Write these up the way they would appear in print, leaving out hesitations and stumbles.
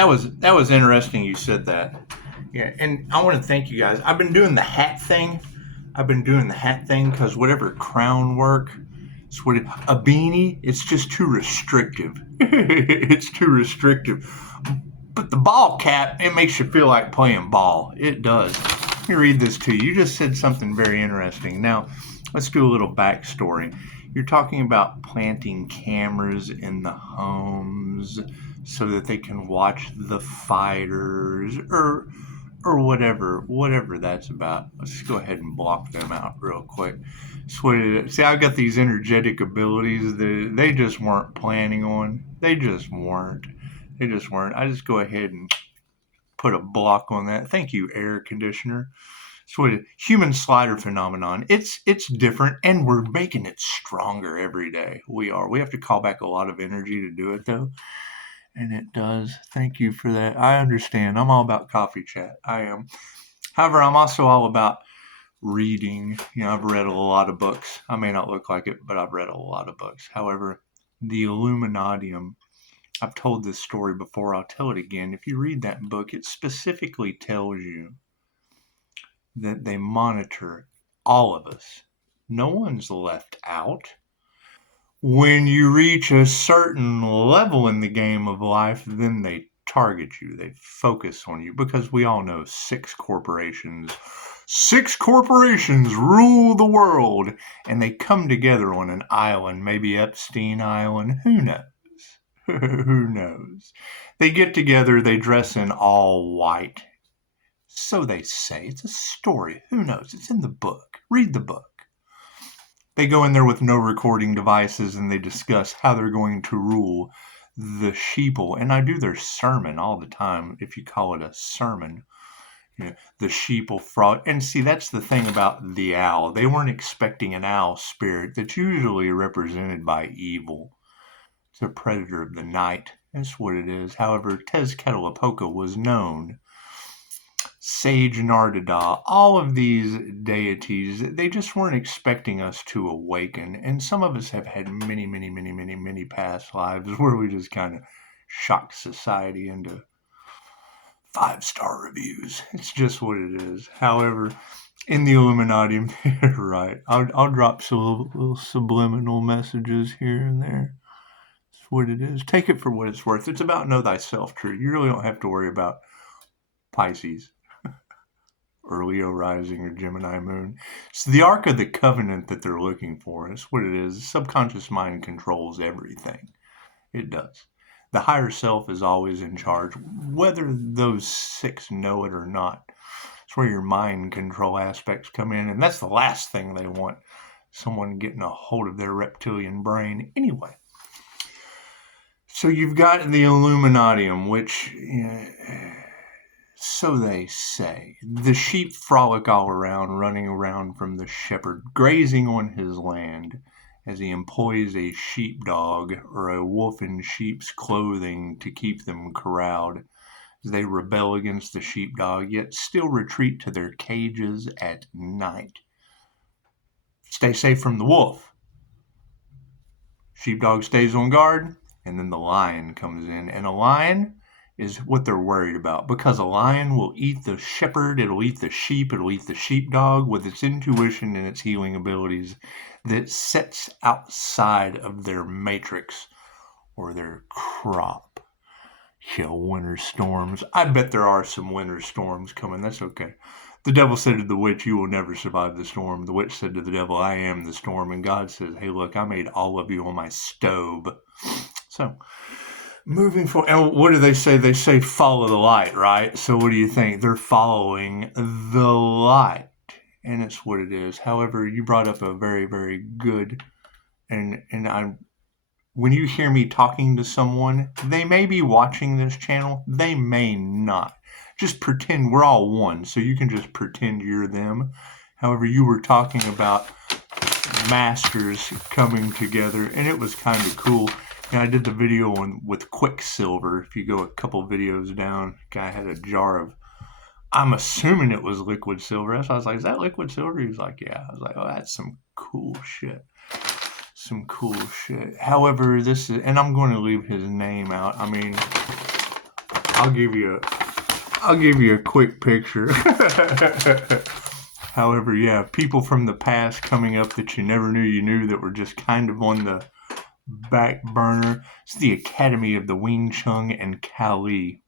that was interesting you said that. Yeah, and I want to thank you guys. I've been doing the hat thing. Because whatever crown work, a beanie, it's just too restrictive. It's too restrictive. But the ball cap, it makes you feel like playing ball. It does. Let me read this to you. You just said something very interesting. Now, let's do a little backstory. You're talking about planting cameras in the homes so that they can watch the fighters or whatever that's about. Let's go ahead and block them out real quick. See, I've got these energetic abilities that they just weren't planning on. They just weren't. I just go ahead and put a block on that. Thank you, air conditioner. Human slider phenomenon. It's different, and we're making it stronger every day. We are. We have to call back a lot of energy to do it, though. And it does. Thank you for that. I understand. I'm all about coffee chat. I am. However, I'm also all about reading. I've read a lot of books. I may not look like it, but I've read a lot of books. However, the Illuminatium, I've told this story before. I'll tell it again. If you read that book, it specifically tells you that they monitor all of us. No one's left out. When you reach a certain level in the game of life, then they target you. They focus on you because we all know six corporations rule the world, and they come together on an island, maybe Epstein Island. Who knows? Who knows? They get together, they dress in all white. So they say. It's a story. Who knows? It's in the book. Read the book. They go in there with no recording devices and they discuss how they're going to rule the sheeple. And I do their sermon all the time, if you call it a sermon. The sheeple fraud. And see, that's the thing about the owl. They weren't expecting an owl spirit that's usually represented by evil. It's a predator of the night. That's what it is. However, Tezcatlipoca was known. Sage Nardada, all of these deities, they just weren't expecting us to awaken. And some of us have had many past lives where we just kind of shocked society into 5-star reviews. It's just what it is. However, in the Illuminatium, right, I'll drop some little subliminal messages here and there. That's what it is. Take it for what it's worth. It's about know thyself true. You really don't have to worry about Pisces or Leo rising or Gemini moon. It's the Ark of the Covenant that they're looking for. That's what it is. The subconscious mind controls everything. It does. The higher self is always in charge, whether those six know it or not. It's where your mind control aspects come in, and that's the last thing they want, someone getting a hold of their reptilian brain. Anyway, so you've got the Illuminatium, which... so they say. The sheep frolic all around, running around from the shepherd, grazing on his land, as he employs a sheepdog or a wolf in sheep's clothing to keep them corralled. As they rebel against the sheepdog, yet still retreat to their cages at night. Stay safe from the wolf. Sheepdog stays on guard, and then the lion comes in. And a lion is what they're worried about, because a lion will eat the shepherd, it'll eat the sheep, it'll eat the sheepdog with its intuition and its healing abilities that sets outside of their matrix or their crop. Yeah, winter storms. I bet there are some winter storms coming. That's okay. The devil said to the witch, you will never survive the storm. The witch said to the devil, I am the storm. And God says, hey, look, I made all of you on my stove. So, moving forward, and what do they say? They say follow the light, right? So what do you think? They're following the light, and it's what it is. However, you brought up a very, very good, and when you hear me talking to someone, they may be watching this channel, they may not. Just pretend we're all one, so you can just pretend you're them. However, you were talking about masters coming together, and it was kind of cool. And I did the video with Quicksilver. If you go a couple videos down, guy had a jar of, I'm assuming it was liquid silver. So I was like, is that liquid silver? He was like, yeah. I was like, oh, that's some cool shit. Some cool shit. However, this is, and I'm going to leave his name out. I mean, I'll give you a quick picture. However, yeah, people from the past coming up that you never knew you knew that were just kind of on the back burner. It's the Academy of the Wing Chun and Kali.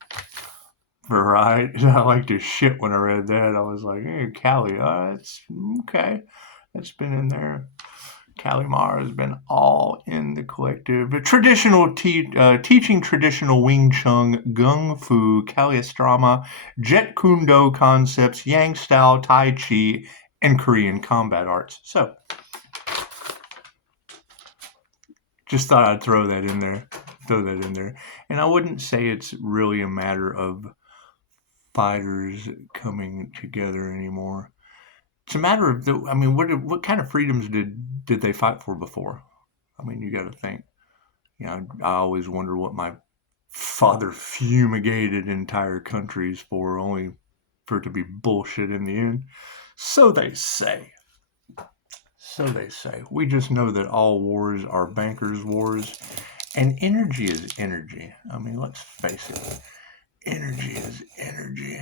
Right? I like to shit when I read that. I was like, hey, Kali, that's okay. That's been in there. Kalimar has been all in the collective. Teaching traditional Wing Chun, Gung Fu, Kaliastrama, Jet Kundo concepts, Yang style, Tai Chi, and Korean combat arts. So, just thought I'd throw that in there. And I wouldn't say it's really a matter of fighters coming together anymore. It's a matter of what kind of freedoms did they fight for before? I mean, you got to think. I always wonder what my father fumigated entire countries for, only for it to be bullshit in the end. So they say. We just know that all wars are bankers' wars, and energy is energy. I mean, let's face it. Energy is energy.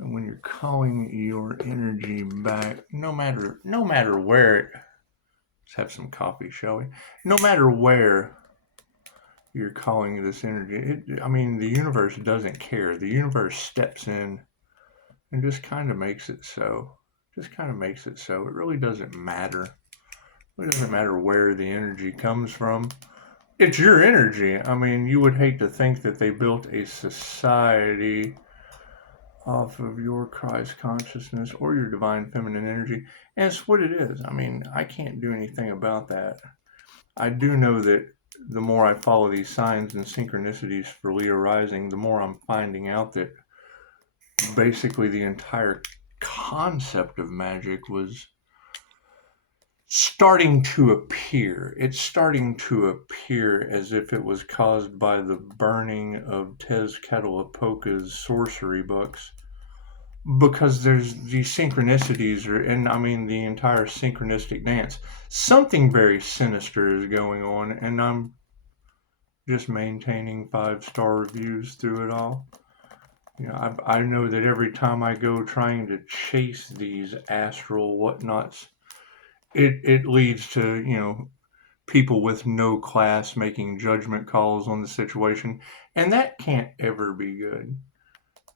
And when you're calling your energy back, no matter where, let's have some coffee, shall we? No matter where you're calling this energy, the universe doesn't care. The universe steps in and just kind of makes it so. It really doesn't matter. It doesn't matter where the energy comes from. It's your energy. I mean, you would hate to think that they built a society off of your Christ consciousness or your divine feminine energy. And it's what it is. I mean, I can't do anything about that. I do know that the more I follow these signs and synchronicities for Leo rising, the more I'm finding out that basically the entire concept of magic was starting to appear. It's starting to appear as if it was caused by the burning of Tezcatlipoca's sorcery books, because there's these synchronicities, the entire synchronistic dance. Something very sinister is going on, and I'm just maintaining 5-star reviews through it all. I know that every time I go trying to chase these astral whatnots, it leads to, people with no class making judgment calls on the situation. And that can't ever be good.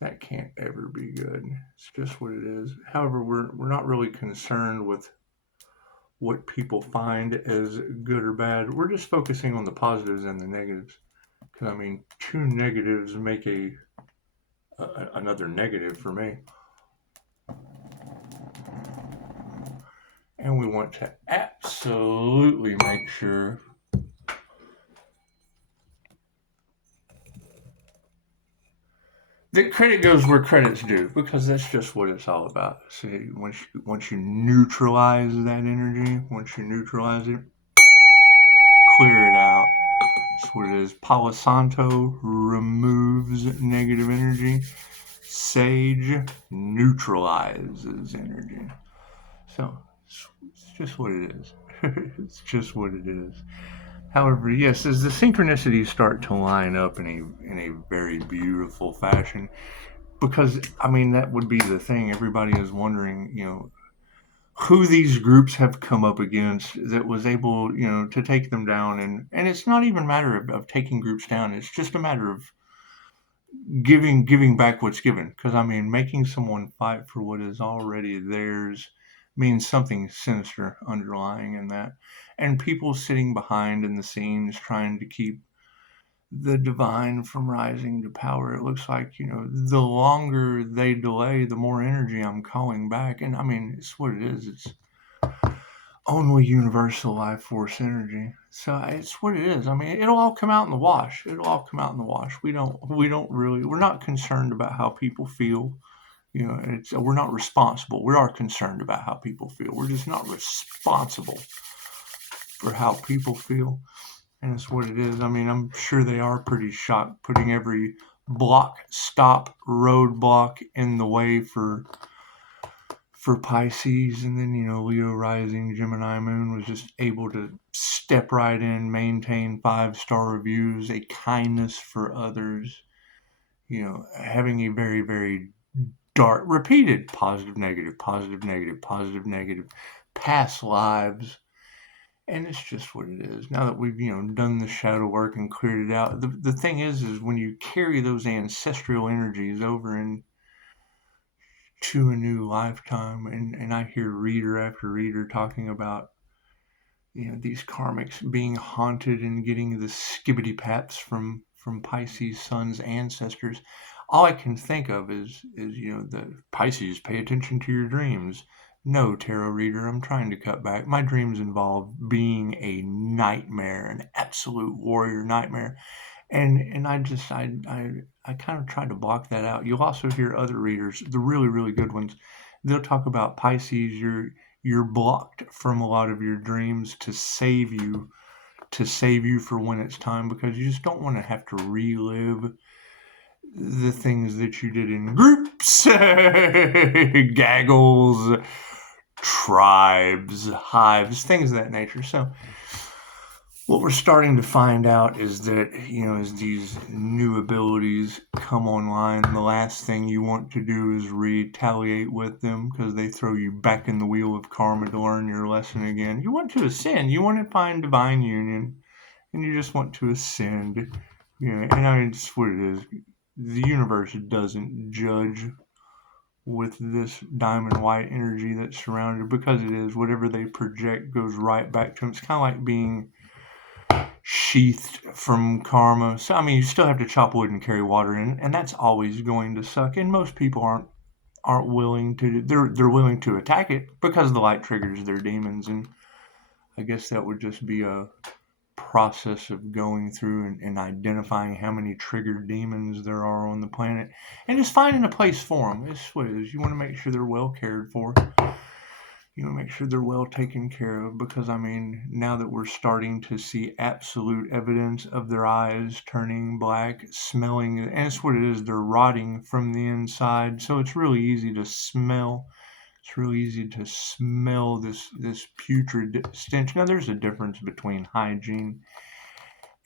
It's just what it is. However, we're not really concerned with what people find as good or bad. We're just focusing on the positives and the negatives. Because, two negatives make another negative for me. And we want to absolutely make sure that credit goes where credit's due, because that's just what it's all about. See, once you neutralize that energy, once you neutralize it, clear it out. That's what it is. Palo Santo removes negative energy. Sage neutralizes energy. So it's just what it is. It's just what it is. However, yes, as the synchronicities start to line up in a very beautiful fashion, because that would be the thing. Everybody is wondering, who these groups have come up against that was able, to take them down, and it's not even a matter of taking groups down. It's just a matter of giving back what's given. Because making someone fight for what is already theirs means something sinister underlying in that. And people sitting behind in the scenes trying to keep the divine from rising to power. It looks like, the longer they delay, the more energy I'm calling back. And it's what it is. It's only universal life force energy. So it's what it is. It'll all come out in the wash. We're not concerned about how people feel. We're not responsible. We are concerned about how people feel. We're just not responsible for how people feel. And it's what it is. I'm sure they are pretty shocked, putting every roadblock in the way for Pisces, and then, Leo rising, Gemini moon was just able to step right in, maintain 5-star reviews, a kindness for others. having a very, very dark, repeated positive, negative, past lives. And it's just what it is. Now that we've, done the shadow work and cleared it out, the thing is when you carry those ancestral energies over into a new lifetime, and I hear reader after reader talking about, these karmics being haunted and getting the skibbity paps from Pisces sun's ancestors. All I can think of is the Pisces, pay attention to your dreams. No, tarot reader, I'm trying to cut back. My dreams involve being a nightmare, an absolute warrior nightmare. And I kind of try to block that out. You'll also hear other readers, the really, really good ones, they'll talk about Pisces, you're blocked from a lot of your dreams to save you for when it's time, because you just don't want to have to relive the things that you did in groups, gaggles, tribes, hives, things of that nature. So what we're starting to find out is that, as these new abilities come online, the last thing you want to do is retaliate with them, because they throw you back in the wheel of karma to learn your lesson again. You want to ascend. You want to find divine union, and you just want to ascend. And I mean, it's what it is. The universe doesn't judge with this diamond white energy that's surrounded, because it is whatever they project goes right back to them. It's kind of like being sheathed from karma. So I mean, you still have to chop wood and carry water, and that's always going to suck. And most people aren't willing to. They're willing to attack it because the light triggers their demons, and I guess that would just be a process of going through and identifying how many triggered demons there are on the planet, and just finding a place for them. It's what it is. You want to make sure they're well cared for. Make sure they're well taken care of, because I mean, now that we're starting to see absolute evidence of their eyes turning black, smelling, and it's what it is, they're rotting from the inside. So it's really easy to smell. It's really easy to smell this putrid stench. Now, there's a difference between hygiene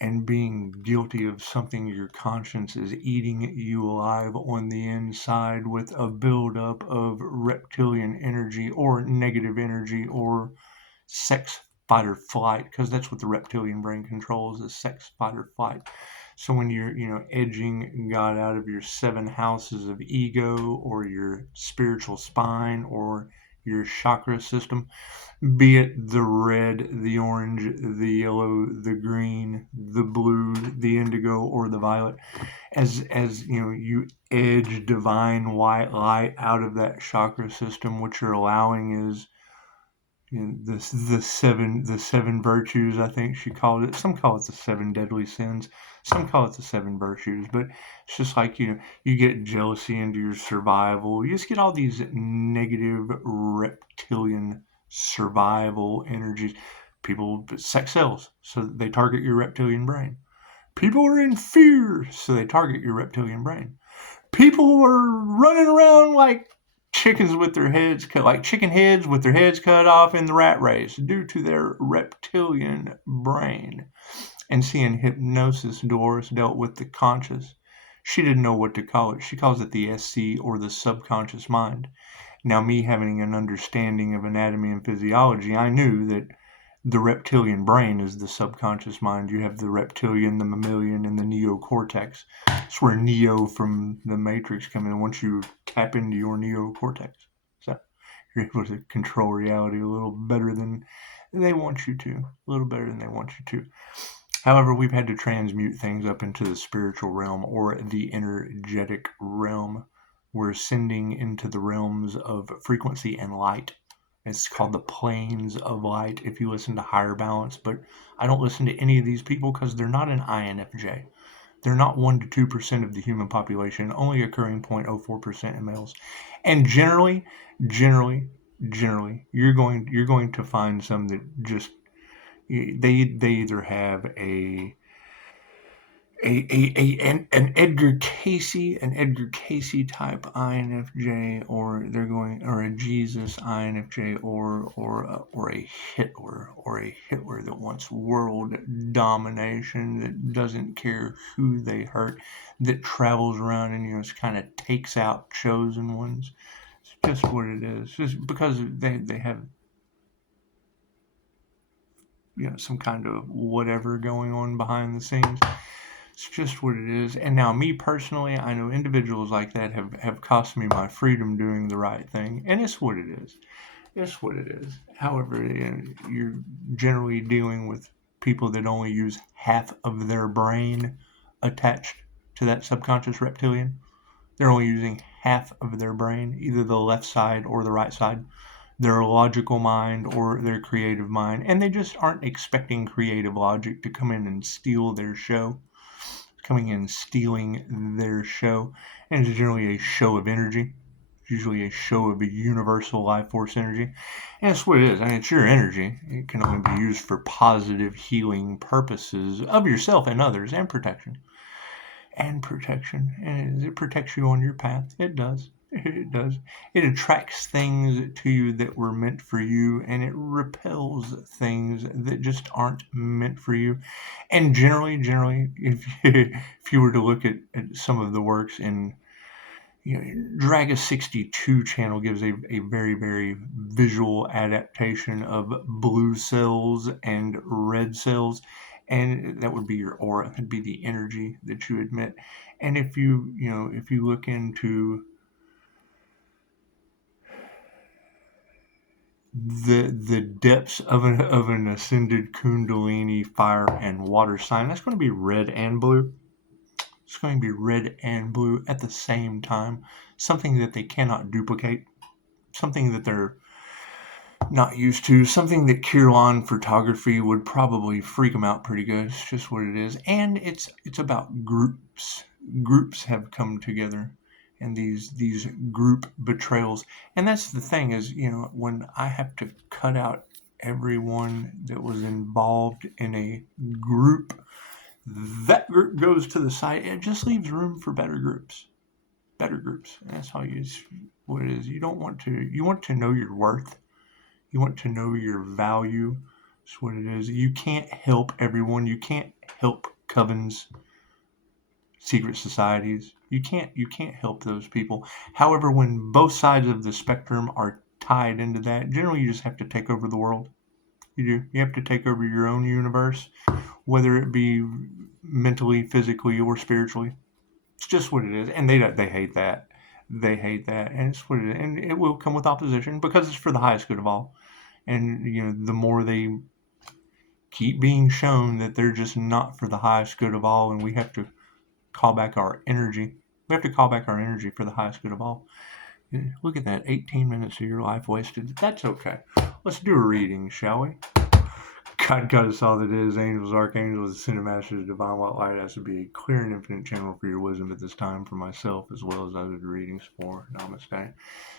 and being guilty of something your conscience is eating you alive on the inside with a buildup of reptilian energy or negative energy or sex, fight, or flight, because that's what the reptilian brain controls, is sex, fight, or flight. So when you're, edging God out of your 7 houses of ego, or your spiritual spine, or your chakra system, be it the red, the orange, the yellow, the green, the blue, the indigo, or the violet, as you edge divine white light out of that chakra system, what you're allowing is, the seven virtues, I think she called it. Some call it the 7 deadly sins. Some call it the 7 virtues. But it's just like, you get jealousy into your survival. You just get all these negative reptilian survival energies. People, sex sells, so they target your reptilian brain. People are in fear, so they target your reptilian brain. People are running around like chickens with their heads cut, like chicken heads with their heads cut off in the rat race, due to their reptilian brain. And seeing hypnosis, Doris dealt with the conscious. She didn't know what to call it. She calls it the SC, or the subconscious mind. Now, me having an understanding of anatomy and physiology, I knew that the reptilian brain is the subconscious mind. You have the reptilian, the mammalian, and the neocortex. It's where Neo from the Matrix comes in. Once you tap into your neocortex, so you're able to control reality a little better than they want you to. A little better than they want you to. However, we've had to transmute things up into the spiritual realm, or the energetic realm. We're ascending into the realms of frequency and light. It's called the planes of light if you listen to Higher Balance, but I don't listen to any of these people because they're not an INFJ. They're not 1 to 2% of the human population, only occurring 0.04% in males. And generally, you're going to find some that just, they either have a an Edgar Casey type INFJ, or they're going, or a Jesus INFJ, or a Hitler that wants world domination, that doesn't care who they hurt, that travels around and just kind of takes out chosen ones. It's just what it is. Just because they have some kind of whatever going on behind the scenes. It's just what it is. And now, me personally, I know individuals like that have cost me my freedom doing the right thing, and it's what it is. It's what it is. However, you're generally dealing with people that only use half of their brain attached to that subconscious reptilian. They're only using half of their brain, either the left side or the right side, their logical mind or their creative mind, and they just aren't expecting creative logic to come in and steal their show. Coming in and stealing their show, and it's generally a show of energy. It's usually a show of a universal life force energy, and that's what it is. I mean, it's your energy. It can only be used for positive healing purposes of yourself and others, and protection. And it protects you on your path. It does. It does. It attracts things to you that were meant for you, and it repels things that just aren't meant for you. And generally, if you were to look at some of the works in, Draga 62 channel gives a very, very visual adaptation of blue cells and red cells, and that would be your aura. That'd be the energy that you emit. And if you look into the depths of an ascended Kundalini fire and water sign, that's going to be red and blue. It's going to be red and blue at the same time. Something that they cannot duplicate. Something that they're not used to. Something that Kirlan photography would probably freak them out pretty good. It's just what it is. And it's about groups. Groups have come together, and these group betrayals. And that's the thing is, when I have to cut out everyone that was involved in a group, that group goes to the side. It just leaves room for better groups. And that's how what it is. You want to know your worth. You want to know your value. That's what it is. You can't help everyone. You can't help covens, secret societies. You can't help those people. However, when both sides of the spectrum are tied into that, generally you just have to take over the world. You do. You have to take over your own universe, whether it be mentally, physically, or spiritually. It's just what it is. And they hate that. They hate that. And it's what it is. And it will come with opposition because it's for the highest good of all. And, the more they keep being shown that they're just not for the highest good of all, and we have to call back our energy. We have to call back our energy for the highest good of all. Look at that, 18 minutes of your life wasted. That's okay. Let's do a reading, shall we? God, Goddess, all that is, angels, archangels, ascended masters, divine white light, has to be a clear and infinite channel for your wisdom at this time for myself as well as other readings for Namaste.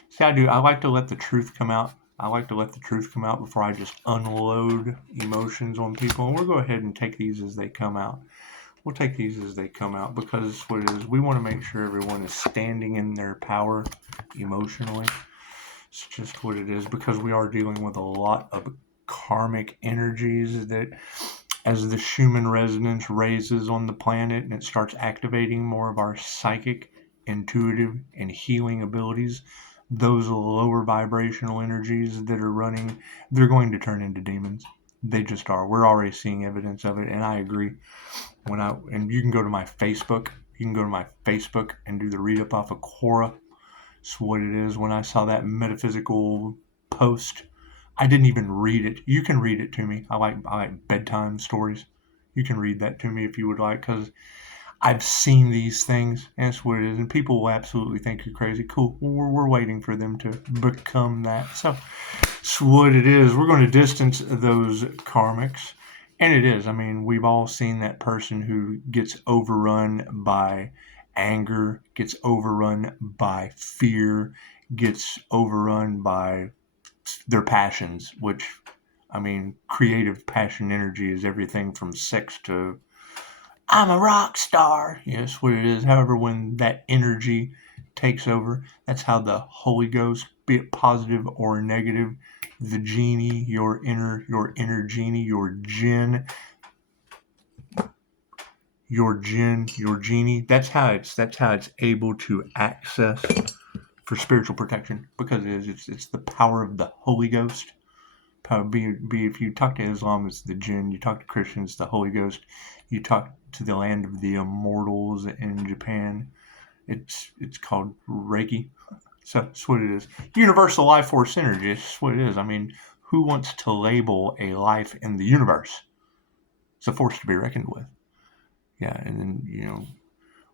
See, I like to let the truth come out. I like to let the truth come out before I just unload emotions on people. And we'll go ahead and take these as they come out. We'll take these as they come out because it's what it is. We want to make sure everyone is standing in their power emotionally. It's just what it is because we are dealing with a lot of karmic energies that as the Schumann resonance raises on the planet and it starts activating more of our psychic, intuitive, and healing abilities, those lower vibrational energies that are running, they're going to turn into demons. They just are. We're already seeing evidence of it, and I agree. And you can go to my Facebook. You can go to my Facebook and do the read up off of Quora. It's what it is. When I saw that metaphysical post, I didn't even read it. You can read it to me. I like bedtime stories. You can read that to me if you would like, because I've seen these things, and that's what it is. And people will absolutely think you're crazy. Cool. We're waiting for them to become that. So it's what it is. We're going to distance those karmics. And it is. I mean, we've all seen that person who gets overrun by anger, gets overrun by fear, gets overrun by their passions, which, I mean, creative passion energy is everything from sex to I'm a rock star. Yes, what it is. However, when that energy takes over, that's how the Holy Ghost, be it positive or negative, the genie, your inner genie, your genie. That's how it's able to access for spiritual protection, because it's the power of the Holy Ghost. Be if you talk to Islam, it's the jinn. You talk to Christians, the Holy Ghost. You talk to the land of the immortals in Japan, it's called Reiki. So that's what it is. Universal life force energy. It's what it is. I mean, who wants to label a life in the universe? It's a force to be reckoned with. Yeah, and then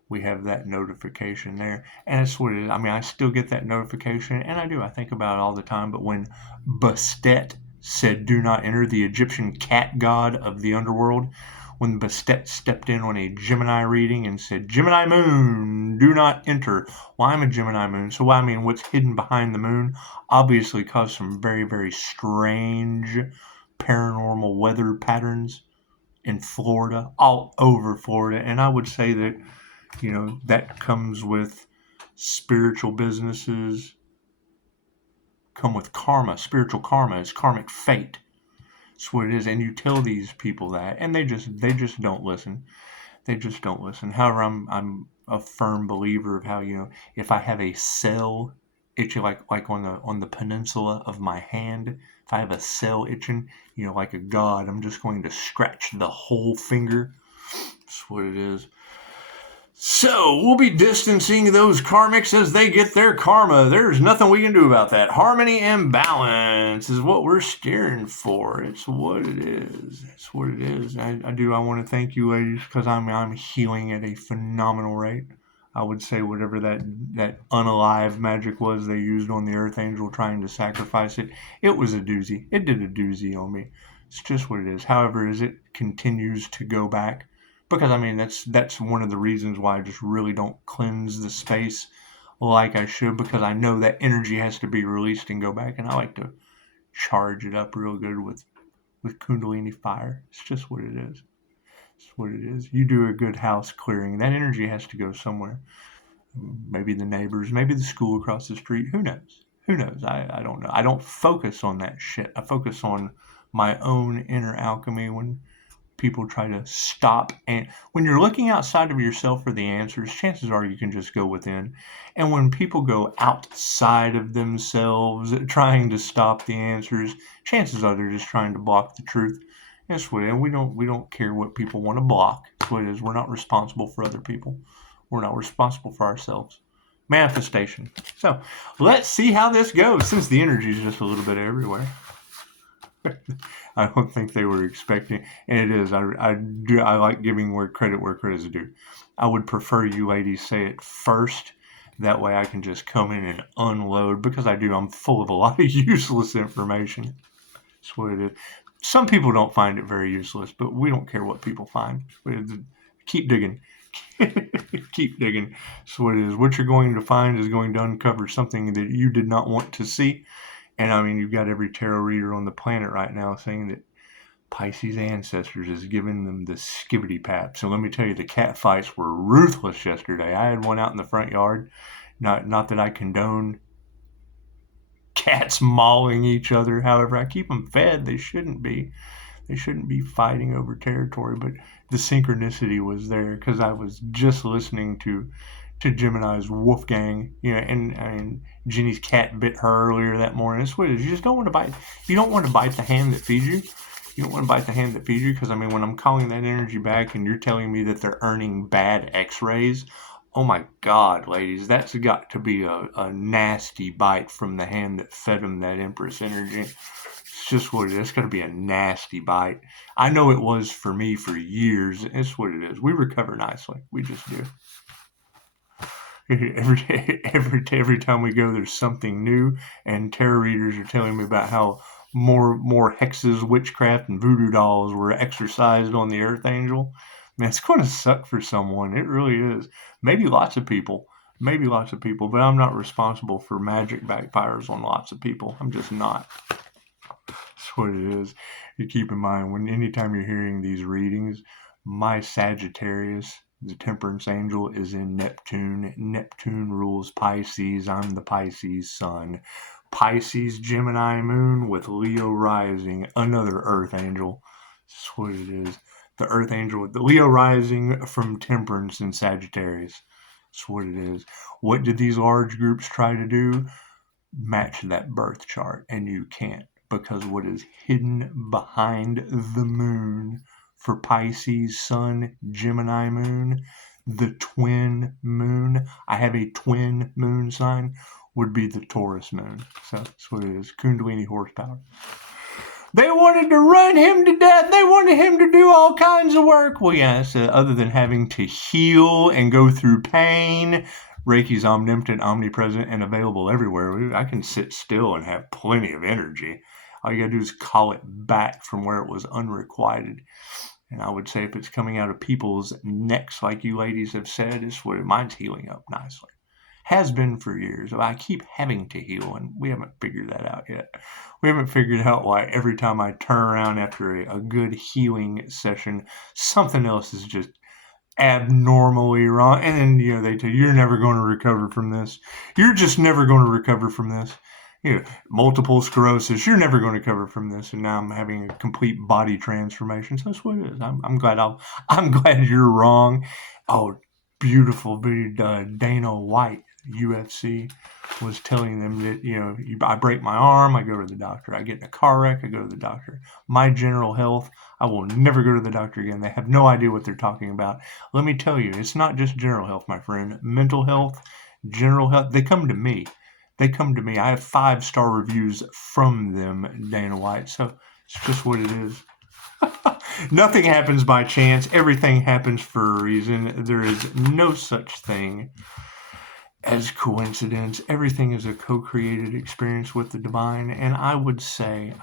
we have that notification there, and that's what it is. I mean, I still get that notification, and I think about it all the time. But when Bastet said, "Do not enter," the Egyptian cat god of the underworld, when Bastet stepped in on a Gemini reading and said, "Gemini moon, do not enter." Well, I'm a Gemini moon, so I mean, what's hidden behind the moon obviously caused some very, very strange paranormal weather patterns in Florida, all over Florida, and I would say that that comes with spiritual businesses, come with karma. Spiritual karma is karmic fate. That's what it is. And you tell these people that, and they just don't listen. They just don't listen. However, I'm a firm believer of how, if I have a cell itching, like on the peninsula of my hand, if I have a cell itching, like a god, I'm just going to scratch the whole finger. That's what it is. So, we'll be distancing those karmics as they get their karma. There's nothing we can do about that. Harmony and balance is what we're steering for. It's what it is. It's what it is. I want to thank you, ladies, because I'm healing at a phenomenal rate. I would say whatever that unalive magic was they used on the Earth Angel trying to sacrifice it, it was a doozy. It did a doozy on me. It's just what it is. However, as it continues to go back, because I mean that's one of the reasons why I just really don't cleanse the space like I should, because I know that energy has to be released and go back, and I like to charge it up real good with Kundalini Fyre. It's just what it is. It's what it is. You do a good house clearing, that energy has to go somewhere. Maybe the neighbors, maybe the school across the street. Who knows? Who knows? I don't know. I don't focus on that shit. I focus on my own inner alchemy. When people try to stop, and when you're looking outside of yourself for the answers, chances are you can just go within. And when people go outside of themselves trying to stop the answers, chances are they're just trying to block the truth. That's what it is. And we don't care what people want to block. That's what it is. We're not responsible for other people. We're not responsible for ourselves. Manifestation. So let's see how this goes, since the energy is just a little bit everywhere. I don't think they were expecting, and it is. I like giving where credit is due. I would prefer you ladies say it first. That way I can just come in and unload, because I'm full of a lot of useless information. That's what it is. Some people don't find it very useless, but we don't care what people find. Keep digging. Keep digging. That's what it is. What you're going to find is going to uncover something that you did not want to see. And I mean, you've got every tarot reader on the planet right now saying that Pisces ancestors is giving them the skibbity pap. So let me tell you, the cat fights were ruthless yesterday. I had one out in the front yard. Not that I condone cats mauling each other. However, I keep them fed. They shouldn't be. They shouldn't be fighting over territory. But the synchronicity was there, because I was just listening to Gemini's Wolfgang, and I mean, Jenny's cat bit her earlier that morning. It's what it is. You just don't want to bite. You don't want to bite the hand that feeds you. You don't want to bite the hand that feeds you, because I mean, when I'm calling that energy back and you're telling me that they're earning bad X-rays, oh my God, ladies, that's got to be a nasty bite from the hand that fed them that Empress energy. It's just what it is. It's got to be a nasty bite. I know it was for me for years. It's what it is. We recover nicely. We just do. Every time we go, there's something new, and tarot readers are telling me about how more hexes, witchcraft, and voodoo dolls were exercised on the Earth Angel. Man, it's going to suck for someone. It really is. Maybe lots of people, but I'm not responsible for magic backfires on lots of people. I'm just not. That's what it is. You keep in mind, anytime you're hearing these readings, My Sagittarius, the temperance angel, is in Neptune. Neptune rules Pisces. I'm the Pisces sun. Pisces, Gemini moon with Leo rising. Another earth angel. That's what it is. The earth angel with the Leo rising from temperance in Sagittarius. That's what it is. What did these large groups try to do? Match that birth chart, and you can't, because what is hidden behind the moon for Pisces sun, Gemini moon, the twin moon, I have a twin moon sign, would be the Taurus moon. So that's what it is. Kundalini horsepower. They wanted to run him to death. They wanted him to do all kinds of work. Well, yes, other than having to heal and go through pain, Reiki's omnipotent, omnipresent, and available everywhere. I can sit still and have plenty of energy. All you gotta do is call it back from where it was unrequited. And I would say if it's coming out of people's necks, like you ladies have said, it's what mine's healing up nicely. Has been for years. I keep having to heal, and we haven't figured that out yet. We haven't figured out why every time I turn around after a good healing session, something else is just abnormally wrong. And then, they tell you, you're never going to recover from this. You're just never going to recover from this. Multiple sclerosis, you're never going to recover from this. And now I'm having a complete body transformation. So that's what it is. I'm glad you're wrong. Oh, beautiful. Dana White, UFC, was telling them that, I break my arm, I go to the doctor. I get in a car wreck, I go to the doctor. My general health, I will never go to the doctor again. They have no idea what they're talking about. Let me tell you, it's not just general health, my friend. Mental health, general health, they come to me. I have 5-star reviews from them, Dana White. So it's just what it is. Nothing happens by chance. Everything happens for a reason. There is no such thing as coincidence. Everything is a co-created experience with the divine. And I would say,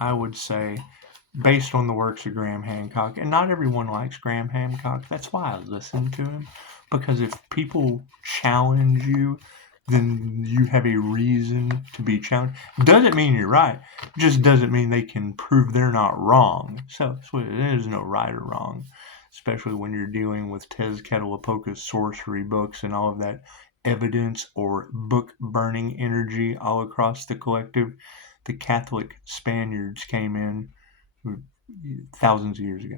based on the works of Graham Hancock, and not everyone likes Graham Hancock. That's why I listen to him. Because if people challenge you, then you have a reason to be challenged. Doesn't mean you're right. Just doesn't mean they can prove they're not wrong. So there's no right or wrong, especially when you're dealing with Tezcatlipoca's sorcery books and all of that evidence or book burning energy all across the collective. The Catholic Spaniards came in thousands of years ago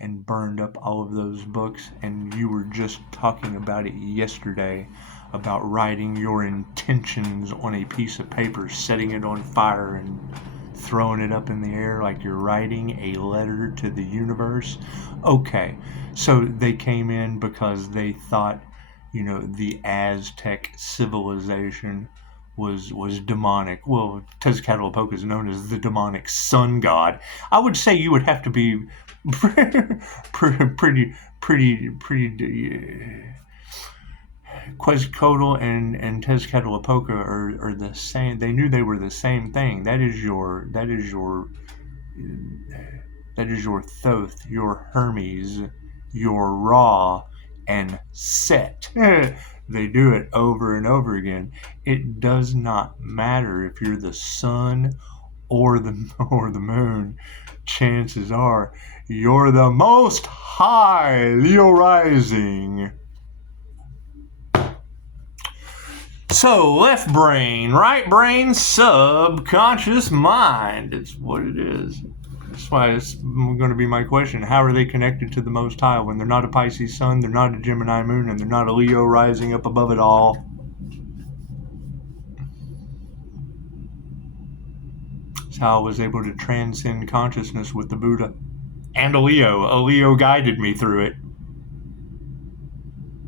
and burned up all of those books, and you were just talking about it yesterday about writing your intentions on a piece of paper, setting it on fire and throwing it up in the air like you're writing a letter to the universe. Okay, so they came in because they thought, the Aztec civilization was demonic. Well, Tezcatlipoca is known as the demonic sun god. I would say you would have to be pretty Quetzalcoatl and Tezcatlipoca are the same. They knew they were the same thing. That is your Thoth, your Hermes, your Ra, and Set. They do it over and over again. It does not matter if you're the sun or the moon. Chances are you're the most high Leo rising. So, left brain, right brain, subconscious mind. It's what it is. That's why it's going to be my question. How are they connected to the Most High when they're not a Pisces sun, they're not a Gemini moon, and they're not a Leo rising up above it all? That's how I was able to transcend consciousness with the Buddha. And a Leo. A Leo guided me through it.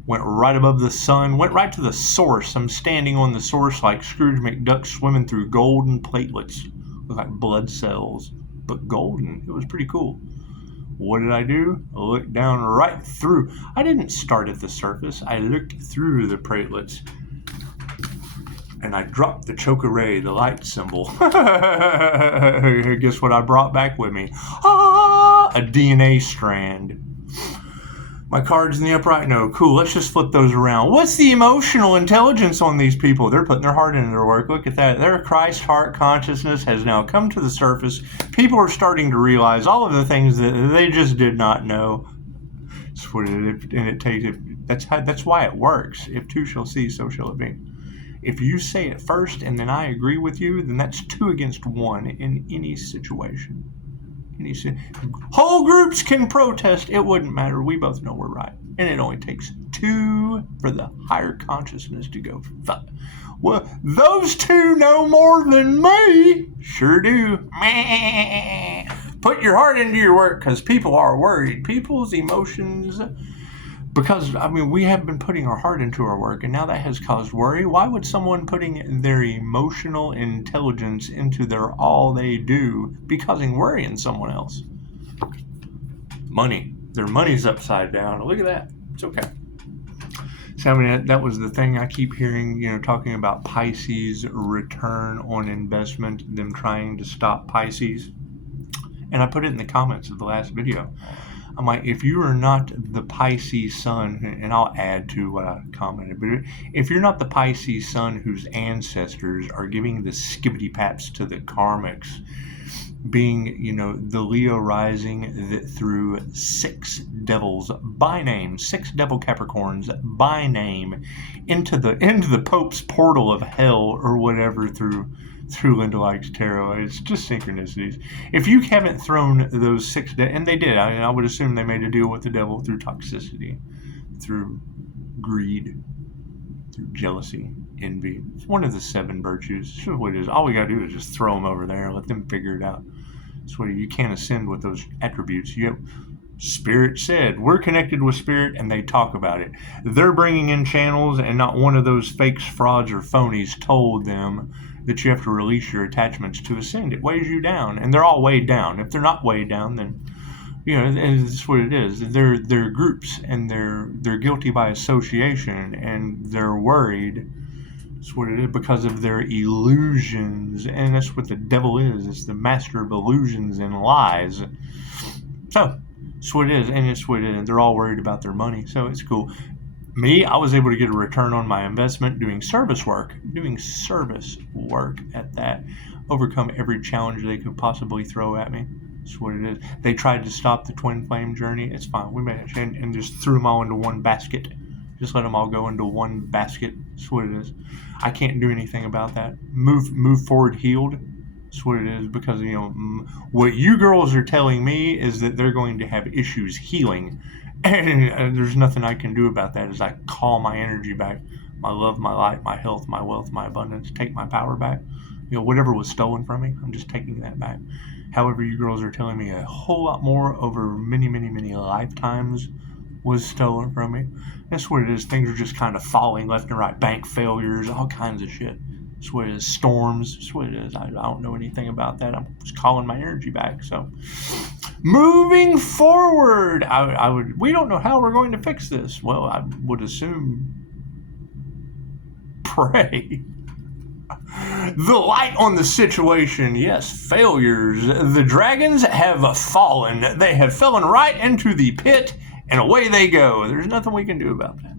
Went right above the sun, went right to the source. I'm standing on the source like Scrooge McDuck swimming through golden platelets. Look like blood cells, but golden. It was pretty cool. What did I do? I looked down right through. I didn't start at the surface. I looked through the platelets. And I dropped the chokeray, the light symbol. Guess what I brought back with me? A DNA strand. My cards in the upright? No. Cool. Let's just flip those around. What's the emotional intelligence on these people? They're putting their heart into their work. Look at that. Their Christ heart consciousness has now come to the surface. People are starting to realize all of the things that they just did not know. That's what it takes. That's why it works. If two shall see, so shall it be. If you say it first and then I agree with you, then that's 2 against 1 in any situation. Whole groups can protest. It wouldn't matter. We both know we're right. And it only takes 2 for the higher consciousness to go, fuck. Well, those 2 know more than me. Sure do. Meh. Put your heart into your work, because people are worried. People's emotions, because, we have been putting our heart into our work, and now that has caused worry. Why would someone putting their emotional intelligence into their all they do be causing worry in someone else? Money. Their money's upside down. Look at that. It's okay. So, that was the thing I keep hearing, talking about Pisces return on investment, them trying to stop Pisces. And I put it in the comments of the last video. I'm like, if you are not the Pisces sun, and I'll add to what I commented, but if you're not the Pisces sun whose ancestors are giving the skibbity paps to the karmics, being, the Leo rising that threw 6 devils by name, 6 devil Capricorns by name into the Pope's portal of hell or whatever through Linda Likes Tarot. It's just synchronicities. If you haven't thrown those 6, and they did, I would assume they made a deal with the devil through toxicity, through greed, through jealousy, envy. It's one of the 7 virtues. It's what it is. All we gotta do is just throw them over there and let them figure it out. That's what you can't ascend with those attributes. Spirit said, we're connected with Spirit, and they talk about it. They're bringing in channels, and not one of those fakes, frauds, or phonies told them that you have to release your attachments to ascend. It weighs you down, and they're all weighed down. If they're not weighed down, then it's what it is. They're groups, and they're guilty by association, and they're worried. That's what it is, because of their illusions, and that's what the devil is. It's the master of illusions and lies. So it's what it is, and it's what it is. They're all worried about their money, so it's cool. Me, I was able to get a return on my investment doing service work at that. Overcome every challenge they could possibly throw at me. That's what it is. They tried to stop the twin flame journey. It's fine. We managed, and just threw them all into one basket. Just let them all go into one basket. That's what it is. I can't do anything about that. Move forward healed. That's what it is, because, what you girls are telling me is that they're going to have issues healing. And there's nothing I can do about that as I call my energy back, my love, my light, my health, my wealth, my abundance, take my power back. Whatever was stolen from me, I'm just taking that back. However, you girls are telling me a whole lot more over many, many, many lifetimes was stolen from me. That's what it is. Things are just kind of falling left and right. Bank failures, all kinds of shit. That's what it is. Storms. That's what it is. I don't know anything about that. I'm just calling my energy back. So, moving forward, we don't know how we're going to fix this. Well, I would assume pray. The light on the situation, yes, failures. The dragons have fallen. They have fallen right into the pit, and away they go. There's nothing we can do about that.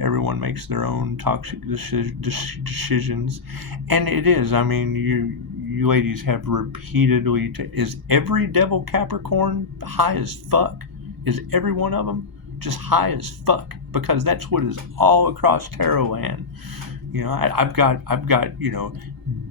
Everyone makes their own toxic decisions. And it is, you ladies have repeatedly, is every devil Capricorn high as fuck? Is every one of them just high as fuck? Because that's what is all across tarot land. I've got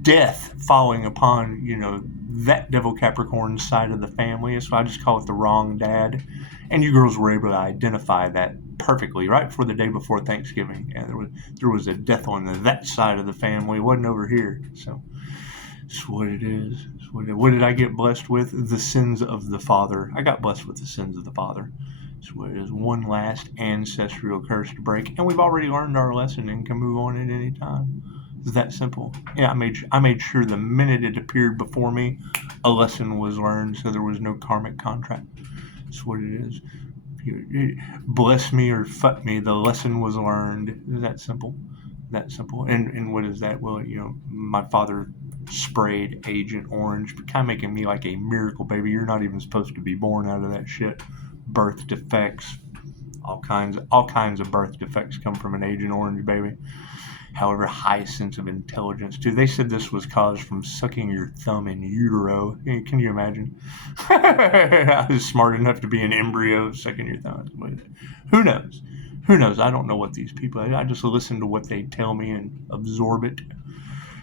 death falling upon, that devil Capricorn side of the family. So I just call it the wrong dad. And you girls were able to identify that perfectly right before the day before Thanksgiving. And there was a death on that side of the family. It wasn't over here. So it's what it is. What did I get blessed with? The sins of the father. I got blessed with the sins of the father. It's what it is. One last ancestral curse to break. And we've already learned our lesson and can move on at any time. It's that simple. Yeah, I made sure the minute it appeared before me, a lesson was learned, so there was no karmic contract. That's what it is. Bless me or fuck me, the lesson was learned. It's that simple. And what is that? Well, my father sprayed Agent Orange, kind of making me like a miracle baby. You're not even supposed to be born out of that shit. Birth defects, all kinds of birth defects come from an Agent Orange baby. however high sense of intelligence. Dude, they said this was caused from sucking your thumb in utero. Can you imagine? I was smart enough to be an embryo sucking your thumb. Who knows? Who knows? I don't know what these people, I just listen to what they tell me and absorb it.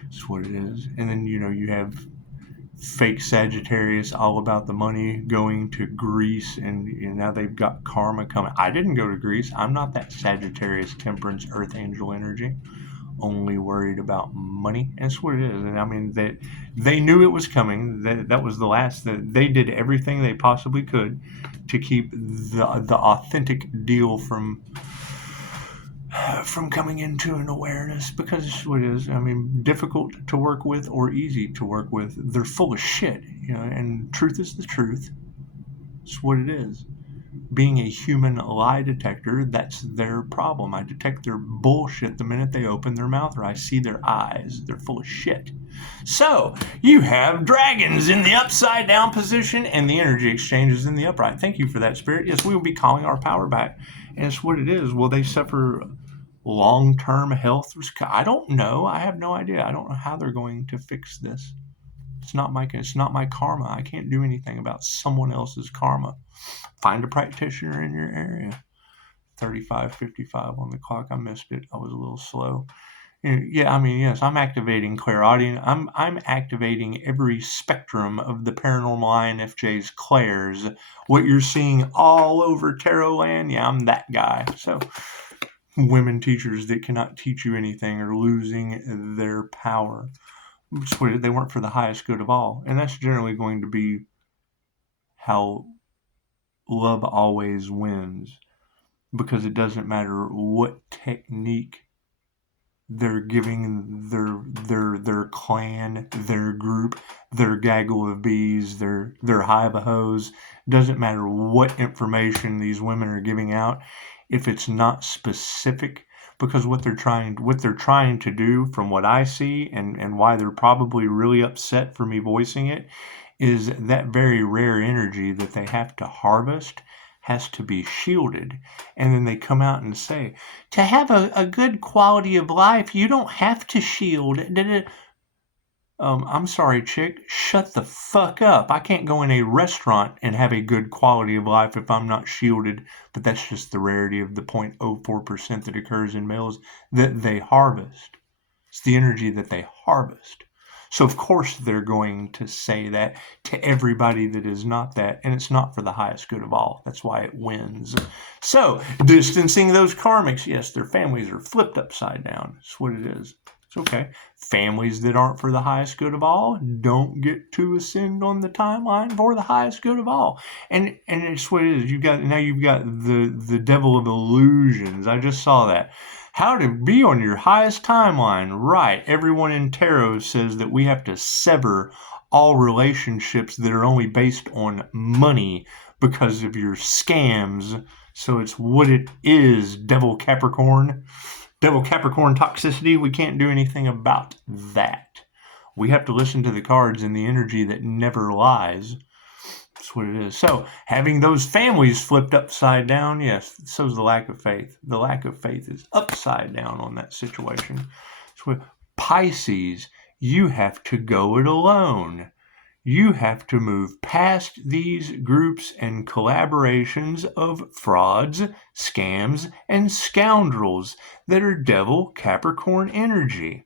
That's what it is. And then, you have fake Sagittarius, all about the money, going to Greece, and now they've got karma coming. I didn't go to Greece. I'm not that Sagittarius, Temperance, Earth Angel energy. Only worried about money. That's what it is. And I mean, they knew it was coming. That was the last. They did everything they possibly could to keep the authentic deal from coming into an awareness, because it's what it is. I mean, difficult to work with or easy to work with. They're full of shit, and truth is the truth. It's what it is. Being a human lie detector, that's their problem. I detect their bullshit the minute they open their mouth, or I see their eyes. They're full of shit. So, you have dragons in the upside down position, and the energy exchange is in the upright. Thank you for that, Spirit. Yes, we will be calling our power back. And it's what it is. Will they suffer long-term health risk? I don't know. I have no idea. I don't know how they're going to fix this. It's not my karma. I can't do anything about someone else's karma. Find a practitioner in your area. 35:55 on the clock. I missed it. I was a little slow. Yeah, I mean, yes, I'm activating clairaudient. I'm activating every spectrum of the paranormal INFJ's clairs. What you're seeing all over tarot land, yeah, I'm that guy. So women teachers that cannot teach you anything are losing their power. They weren't for the highest good of all. And that's generally going to be how love always wins, because it doesn't matter what technique they're giving their clan, their group, their gaggle of bees, their hive of hoes. Doesn't matter what information these women are giving out, if it's not specific. Because what they're trying to do, from what I see, and why they're probably really upset for me voicing it, is that very rare energy that they have to harvest has to be shielded. And then they come out and say, to have a good quality of life, you don't have to shield. I'm sorry, chick, shut the fuck up. I can't go in a restaurant and have a good quality of life if I'm not shielded. But that's just the rarity of the 0.04% that occurs in males that they harvest. It's the energy that they harvest. So of course they're going to say that to everybody that is not that, and it's not for the highest good of all. That's why it wins. So distancing those karmics, yes, their families are flipped upside down. That's what it is. It's okay. Families that aren't for the highest good of all don't get to ascend on the timeline for the highest good of all. And it's what it is. You've got the devil of illusions. I just saw that. How to be on your highest timeline. Right. Everyone in tarot says that we have to sever all relationships that are only based on money because of your scams. So it's what it is, Devil Capricorn. Devil Capricorn toxicity. We can't do anything about that. We have to listen to the cards and the energy that never lies. That's what it is. So having those families flipped upside down, yes, so's the lack of faith. The lack of faith is upside down on that situation. So Pisces, you have to go it alone. You have to move past these groups and collaborations of frauds, scams, and scoundrels that are Devil Capricorn energy.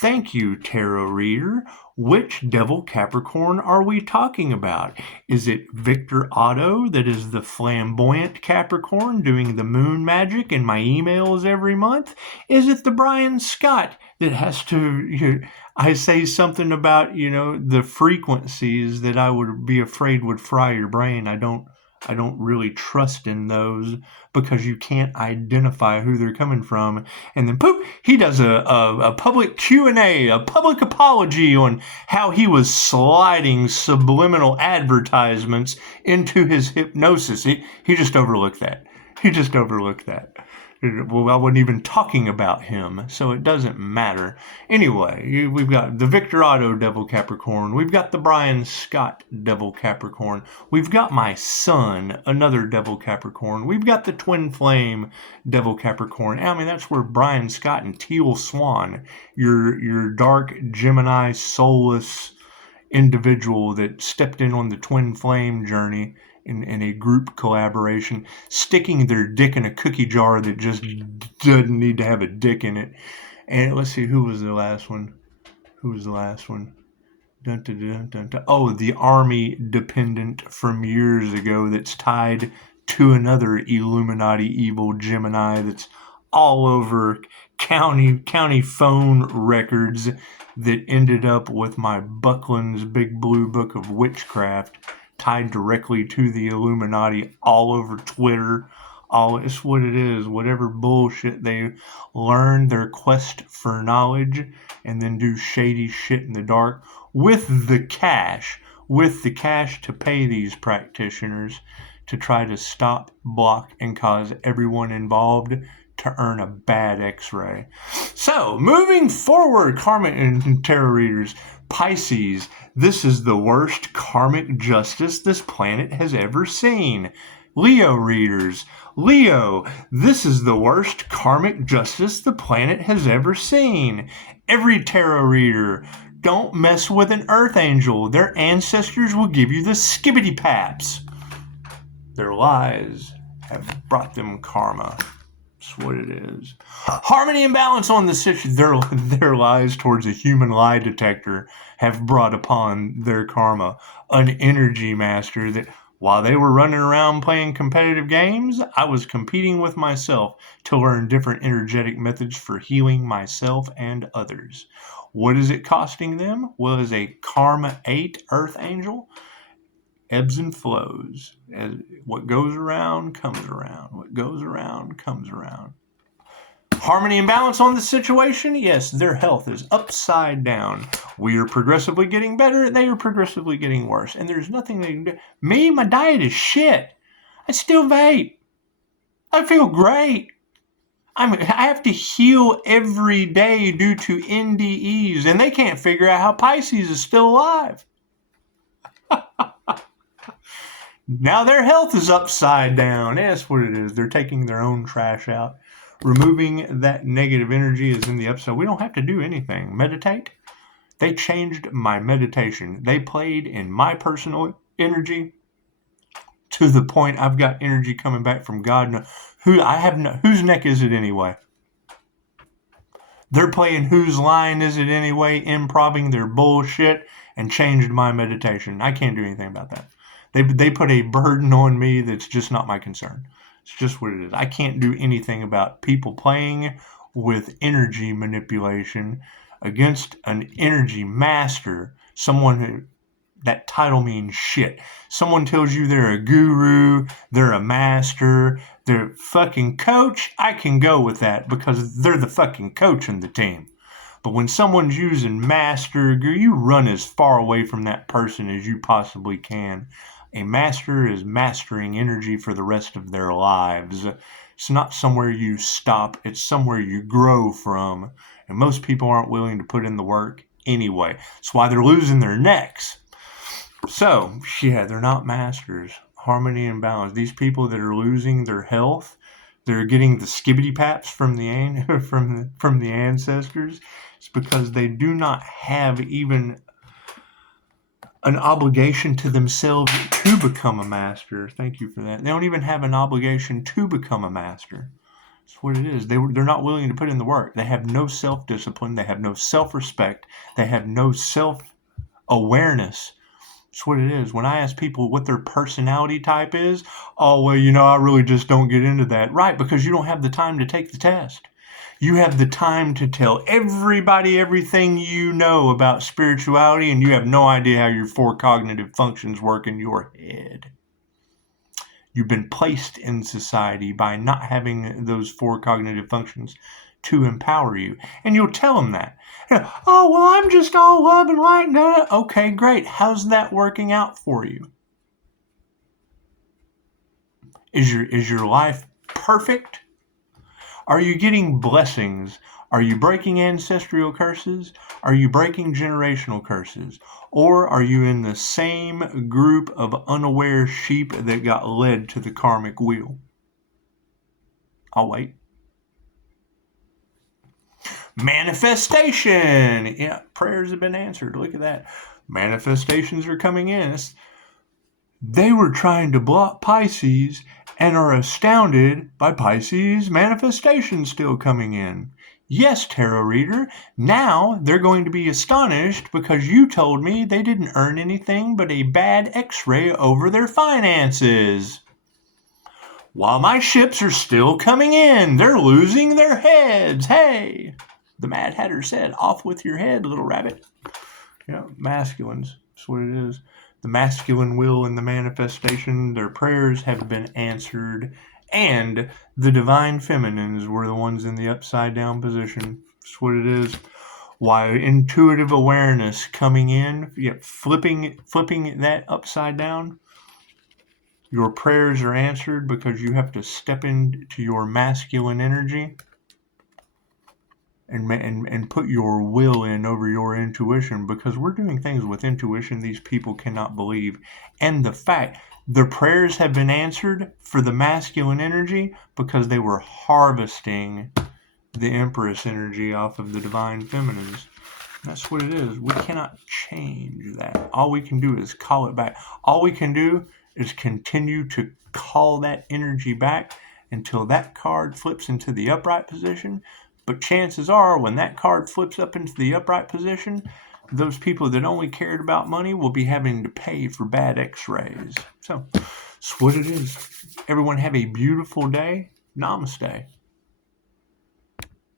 Thank you, tarot reader. Which Devil Capricorn are we talking about? Is it Victor Otto, that is the flamboyant Capricorn doing the moon magic in my emails every month? Is it the Brian Scott that has to, I say something about, the frequencies that I would be afraid would fry your brain. I don't really trust in those, because you can't identify who they're coming from. And then poof, he does a public Q&A, a public apology on how he was sliding subliminal advertisements into his hypnosis. He just overlooked that. Well, I wasn't even talking about him, so it doesn't matter. Anyway, we've got the Victor Otto Devil Capricorn. We've got the Brian Scott Devil Capricorn. We've got my son, another Devil Capricorn. We've got the Twin Flame Devil Capricorn. I mean, that's where Brian Scott and Teal Swan, your dark Gemini soulless individual that stepped in on the Twin Flame journey in a group collaboration, sticking their dick in a cookie jar that just doesn't need to have a dick in it. And let's see, who was the last one? Dun, dun, dun, dun, dun. Oh, the army dependent from years ago that's tied to another Illuminati evil Gemini that's all over county phone records that ended up with my Buckland's Big Blue Book of Witchcraft tied directly to the Illuminati all over Twitter. It's what it is. Whatever bullshit they learn, their quest for knowledge, and then do shady shit in the dark with the cash to pay these practitioners to try to stop, block, and cause everyone involved to earn a bad x-ray. So, moving forward, karmic and tarot readers, Pisces, this is the worst karmic justice this planet has ever seen. Leo readers, Leo, this is the worst karmic justice the planet has ever seen. Every tarot reader, don't mess with an earth angel. Their ancestors will give you the skibbity paps. Their lies have brought them karma. That's what it is. Harmony and balance on the situation. Their lies towards a human lie detector have brought upon their karma. An energy master that while they were running around playing competitive games, I was competing with myself to learn different energetic methods for healing myself and others. What is it costing them? Well, as a Karma 8 Earth Angel, ebbs and flows. As what goes around comes around. What goes around comes around. Harmony and balance on the situation? Yes, their health is upside down. We are progressively getting better. They are progressively getting worse. And there's nothing they can do. Me, my diet is shit. I still vape. I feel great. I have to heal every day due to NDEs. And they can't figure out how Pisces is still alive. Now their health is upside down. That's what it is. They're taking their own trash out. Removing that negative energy is in the episode. We don't have to do anything. Meditate. They changed my meditation. They played in my personal energy to the point I've got energy coming back from God. Whose neck is it anyway? They're playing whose line is it anyway, improving their bullshit, and changed my meditation. I can't do anything about that. They put a burden on me that's just not my concern. It's just what it is. I can't do anything about people playing with energy manipulation against an energy master, someone who, that title means shit. Someone tells you they're a guru, they're a master, they're a fucking coach, I can go with that because they're the fucking coach in the team. But when someone's using master, guru, you run as far away from that person as you possibly can. A master is mastering energy for the rest of their lives. It's not somewhere you stop, it's somewhere you grow from. And most people aren't willing to put in the work anyway. That's why they're losing their necks. So, yeah, they're not masters. Harmony and balance. These people that are losing their health, they're getting the skibbity paps from the ancestors. It's because they do not have even an obligation to themselves to become a master. Thank you for that. They don't even have an obligation to become a master. That's what it is. They're not willing to put in the work. They have no self-discipline. They have no self-respect. They have no self-awareness. That's what it is. When I ask people what their personality type is, oh, well, I really just don't get into that. Right, because you don't have the time to take the test. You have the time to tell everybody everything you know about spirituality, and you have no idea how your 4 cognitive functions work in your head. You've been placed in society by not having those 4 cognitive functions to empower you. And you'll tell them that. Oh, well, I'm just all love and light. No. Okay, great. How's that working out for you? Is your life perfect? Are you getting blessings? Are you breaking ancestral curses? Are you breaking generational curses? Or are you in the same group of unaware sheep that got led to the karmic wheel? I'll wait. Manifestation. Yeah, prayers have been answered. Look at that. Manifestations are coming in. They were trying to block Pisces and are astounded by Pisces manifestations still coming in. Yes, tarot reader, now they're going to be astonished because you told me they didn't earn anything but a bad x-ray over their finances. While my ships are still coming in, they're losing their heads. Hey, the Mad Hatter said, off with your head, little rabbit. Yeah, masculines. That's what it is. The masculine will and the manifestation, their prayers have been answered. And the divine feminines were the ones in the upside down position. That's what it is. Why intuitive awareness coming in, flipping that upside down. Your prayers are answered because you have to step into your masculine energy and put your will in over your intuition, because we're doing things with intuition these people cannot believe. And the fact the prayers have been answered for the masculine energy because they were harvesting the Empress energy off of the divine feminines. That's what it is. We cannot change that. All we can do is call it back. All we can do is continue to call that energy back until that card flips into the upright position. But chances are, when that card flips up into the upright position, those people that only cared about money will be having to pay for bad x-rays. So that's what it is. Everyone have a beautiful day. Namaste.